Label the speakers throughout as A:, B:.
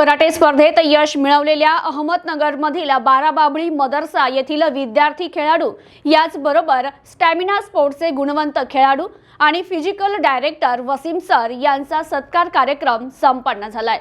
A: Karate स्पर्धेत यश मिळवलेल्या अहमदनगरमधील बाराबाबळी मदरसा येथील विद्यार्थी खेळाडू याचबरोबर स्टॅमिना स्पोर्ट्सचे गुणवंत खेळाडू आणि फिजिकल डायरेक्टर वसीम सर यांचा सत्कार कार्यक्रम संपन्न झालाय.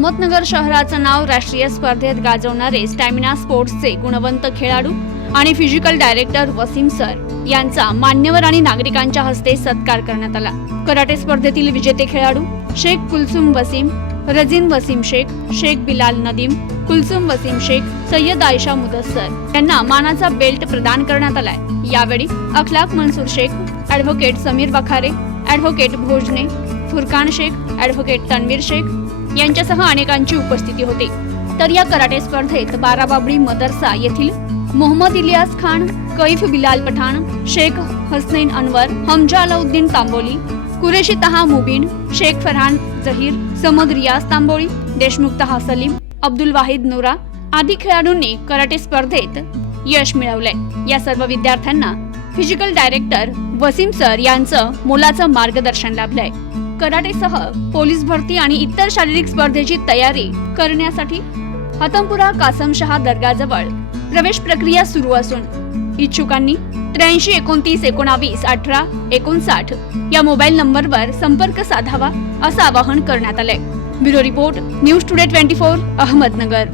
A: अहमदनगर शहराचं नाव राष्ट्रीय स्पर्धेत गाजवणारे स्टॅमिना स्पोर्ट्सचे गुणवंत खेळाडू आणि फिजिकल डायरेक्टर वसीम सर यांचा मान्यवर आणि नागरिकांच्या हस्ते सत्कार करण्यात आला. कराटे स्पर्धेतील विजेते खेळाडू शेख कुलसुम वसीम रजीन वसीम शेख शेख बिलाल नदीम कुलसुम वसीम शेख सय्यद आयशा मुदस्सर यांना मानाचा बेल्ट प्रदान करण्यात आलाय. यावेळी Akhlaq Mansoor Shaikh advocate Sameer Vakhare advocate Bhojane Furqan Shaikh advocate Tanveer Shaikh यांच्यासह अनेकांची उपस्थिती होती. तर या कराटे स्पर्धेत बाराबाबळी मदरसा येथील मोहम्मद इलियास खान कैफ बिलाल पठाण शेख हसनैन अनवर हमजा अलाउद्दीन तांबोली कुरेशी तहा मुबीन शेख फरहान जहीर समद रियाज तांबोळी देशमुख तहा सलीम अब्दुल वाहिद नोरा आदी खेळाडूंनी कराटे स्पर्धेत यश मिळवलंय या सर्व विद्यार्थ्यांना फिजिकल डायरेक्टर वसीम सर यांचं मोलाचं मार्गदर्शन लाभलंय. कराटेसह पोलीस भरती आणि इतर शारीरिक स्पर्धेची तयारी करण्यासाठी हतमपुरा कासमशहा दर्गाजवळ प्रवेश प्रक्रिया सुरू असून इच्छुकांनी त्र्याऐंशी एकोणतीस एकोणावीस अठरा एकोणसाठ या मोबाईल नंबरवर संपर्क साधावा असं आवाहन करण्यात आलंय. Bureau report News Today twenty four Ahmednagar.